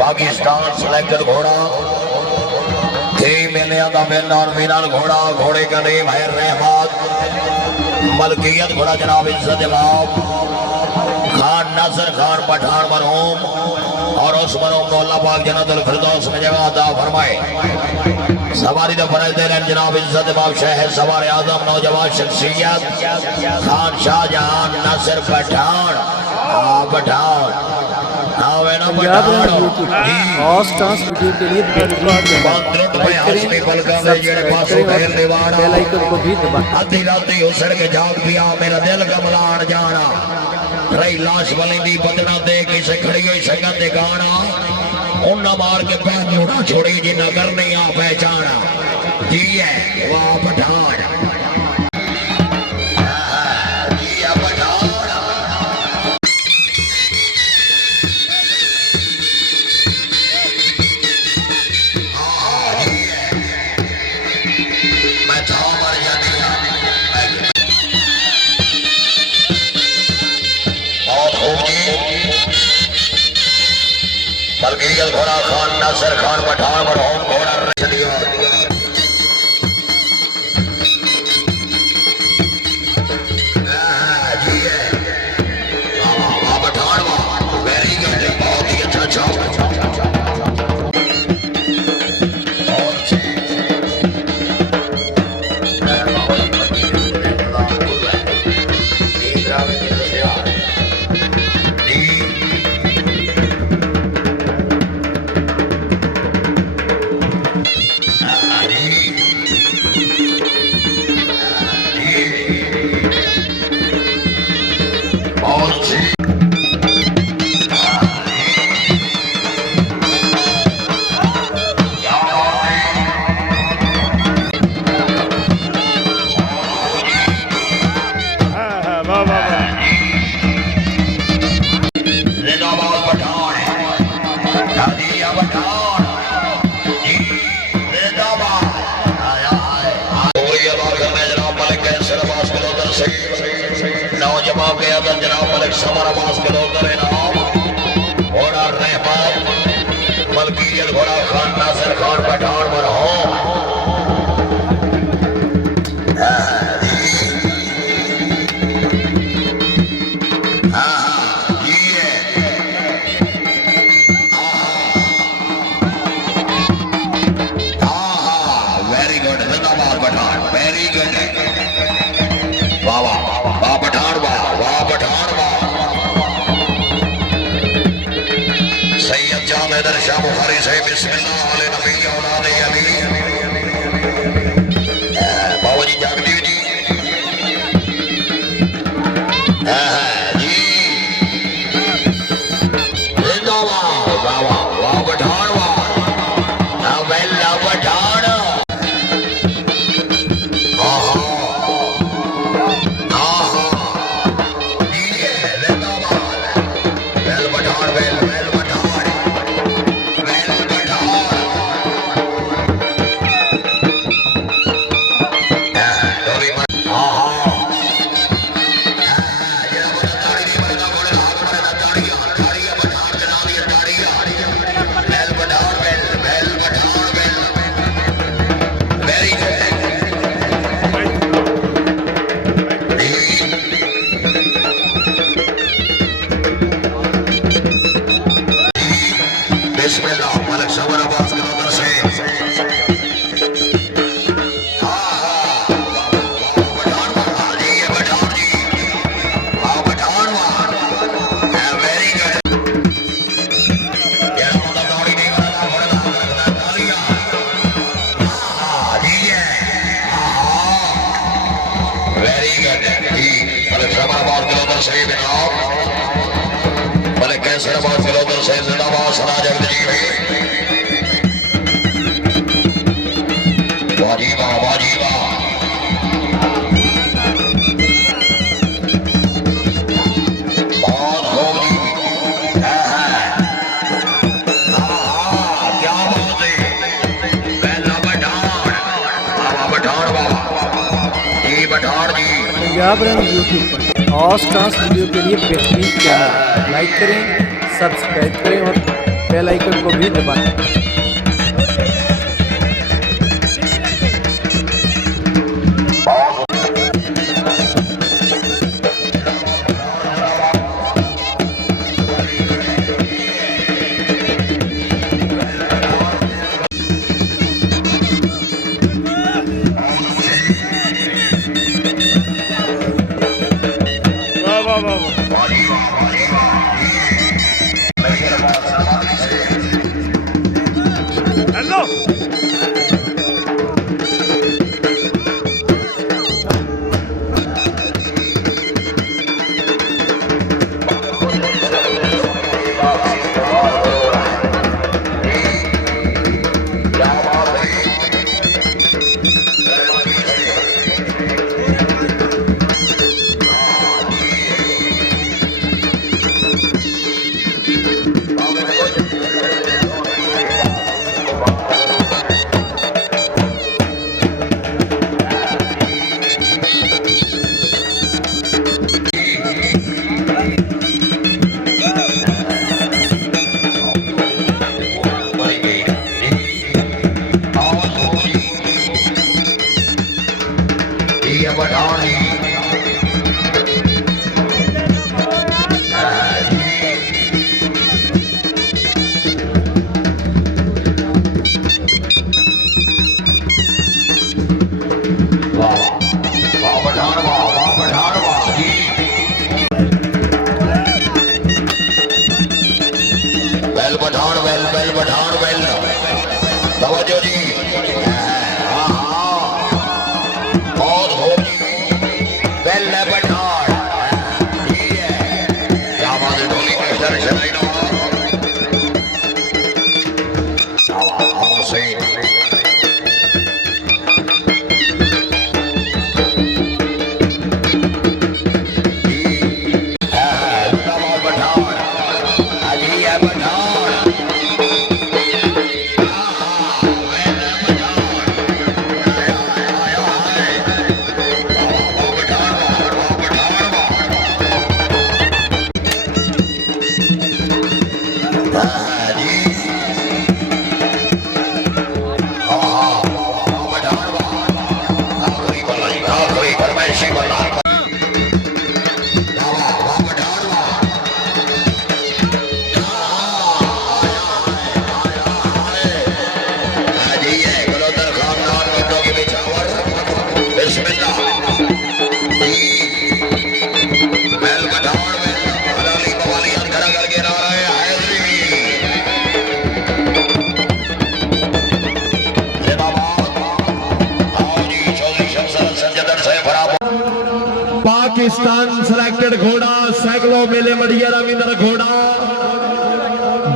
Pakistan selected घोड़ा मिलिया का विनर घोड़ा घोड़े का नेम है रहमत मलकियत घोड़ा जनाब इज्जत इमाम खान नासिर खान पठान मरहूम और उस मरहूम को अल्लाह पाक जन्नतुल फिरदौस में जगह अता फरमाए। सवारी तो फरज दे रहे जनाब इज्जत इमाम शहर सवार आजम नौजवान शख्सियत खान शाहजहां नासिर पठान पठान मेरा दिल कमलान जाना रही लाश बलिंदी बदना दे किसे खड़ी हुई संगत दे गाना उन्ना मार के पैर जोड़ा छोड़ी जिन्ना कर नहीं आ पहचाना जी है वाह पठान मलकियत घोड़ा खान नासिर खान पठान मरहूम घोड़ा रशदिया जी है वाह पठान वाह वेरी गुड बहुत ही अच्छा जॉब नौजवान के अदर जनाब मलिक समर अब्बास के लोग नाम घोड़ा रहमत मलकियत घोड़ा खान नासिर खान पठान मरहूम वेरी गुड जिंदाबाद पठान वेरी गुड वाह वाह वाह पठान वाह वाह पठान वाह सैयद जावेद शाह बुखारी से बिस्मिल्लाह अले नबी औलाद अली बाबा जी जागदेव जी जी जिंदाबाद वाह वाह वाह पठान वाह वेला पठान बिस्मिल्लाह मलिक समर अब्बास के नजर से जिंदाबाद सना जगदीश वाजी वाह वाजी वाह बहुत खूब जी क्या बात है पहला पठान बाबा पठान बाबा जी पठान जी पंजाब रंग यूट्यूब पर और डांस वीडियो के लिए बेहतरीन चैनल लाइक करें सब्सक्राइब करें और बेल आइकन को भी दबाएं। पाकिस्तान सेलेक्टेड घोड़ा सैकड़ों मेले मड़िया रविंद्र घोड़ा।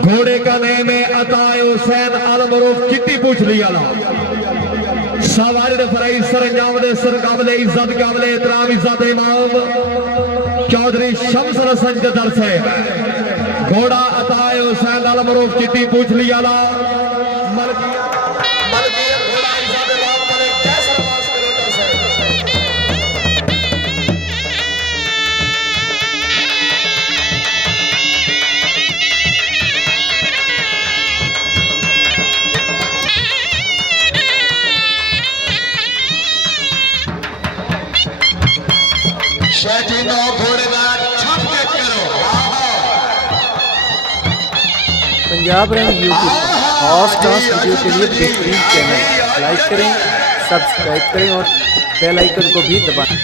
घोड़े का नेम है अताए हुसैन अलमरूफ चिट्टी पूछ लिया सवारी फराई सरंजाम दे सर काबले इज्जत काबले एहतराम इज्जत इमाम चौधरी शम्स हसन जदर से घोड़ा अताए हुसैन अलमरूफ चिट्टी पूछ लिया पंजाब रंग यूट्यूब खास खास वीडियो के लिए बेहतरीन चैनल लाइक करें, सब्सक्राइब करें और बेल आइकन को भी दबाएं।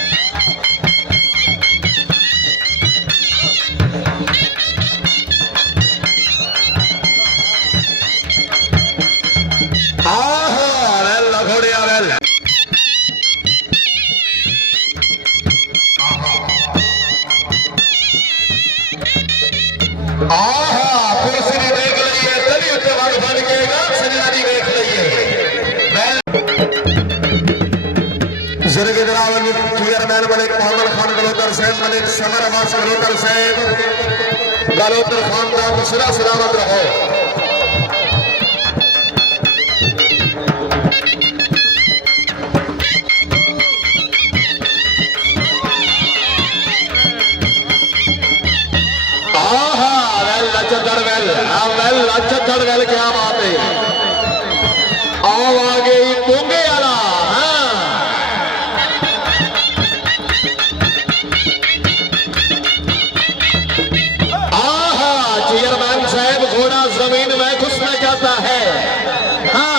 चेयरमैन मलिक मोहम्मद खान गलोतर साहब मलिक समर अब्बास गलोतर साहब गलोतर खानदान सदा सलामत रहो। वेल लचतर वेल वेल क्या बात है। आओ आगे ही पोंगे वाला। हाँ आहा चेयरमैन साहब घोड़ा जमीन में घुसना चाहता है। हाँ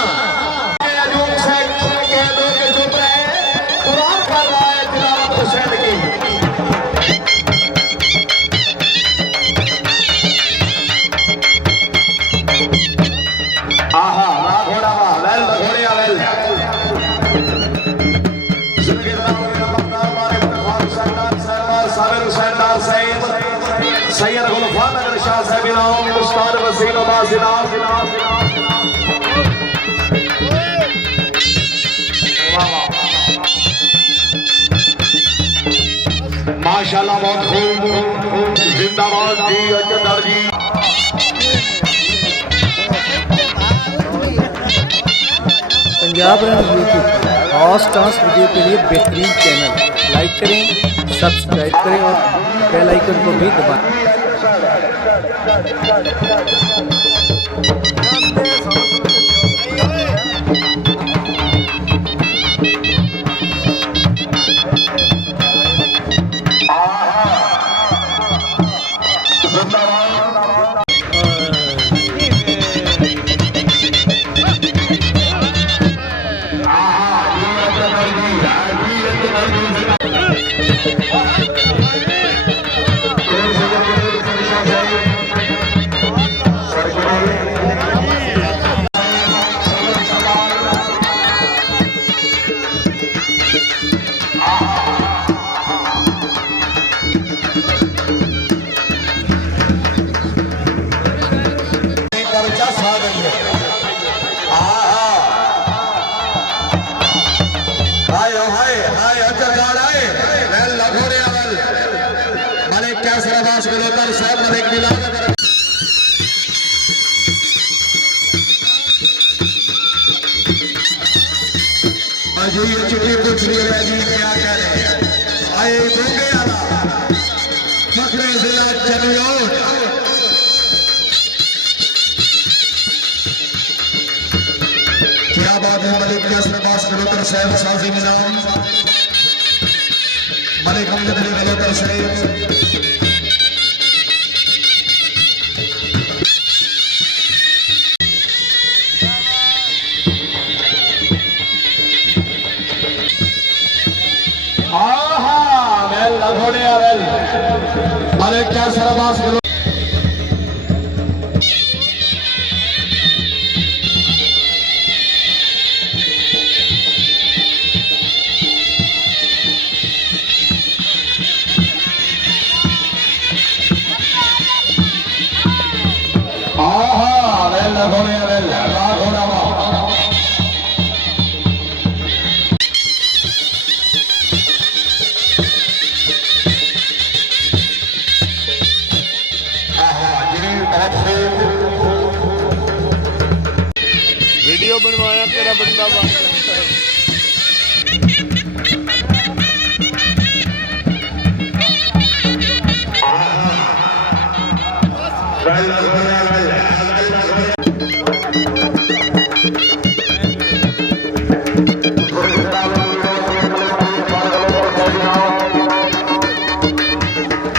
सैयद गुलफान अगर शाह साहब इनाम उस्ताद वसीम अब्बास इनाम माशाल्लाह बहुत खूब जिंदाबाद जी Ajdar ji. Punjab run YouTube horse task video के लिए बेहतरीन चैनल, लाइक करें, सब्सक्राइब करें और बेल आइकन को भी दबाएं। चिट्ठी पूछ रही है जी क्या कह रहे हैं। आए होंगे फखरे जिला जमयोट क्या बात है। मलिक कैसर अब्बास गलोतर साहब साजी निजाम मलिक अमजद अली गलोतर साहब मलिक कैसर अब्बास वीडियो बनवाया तेरा बंदा बात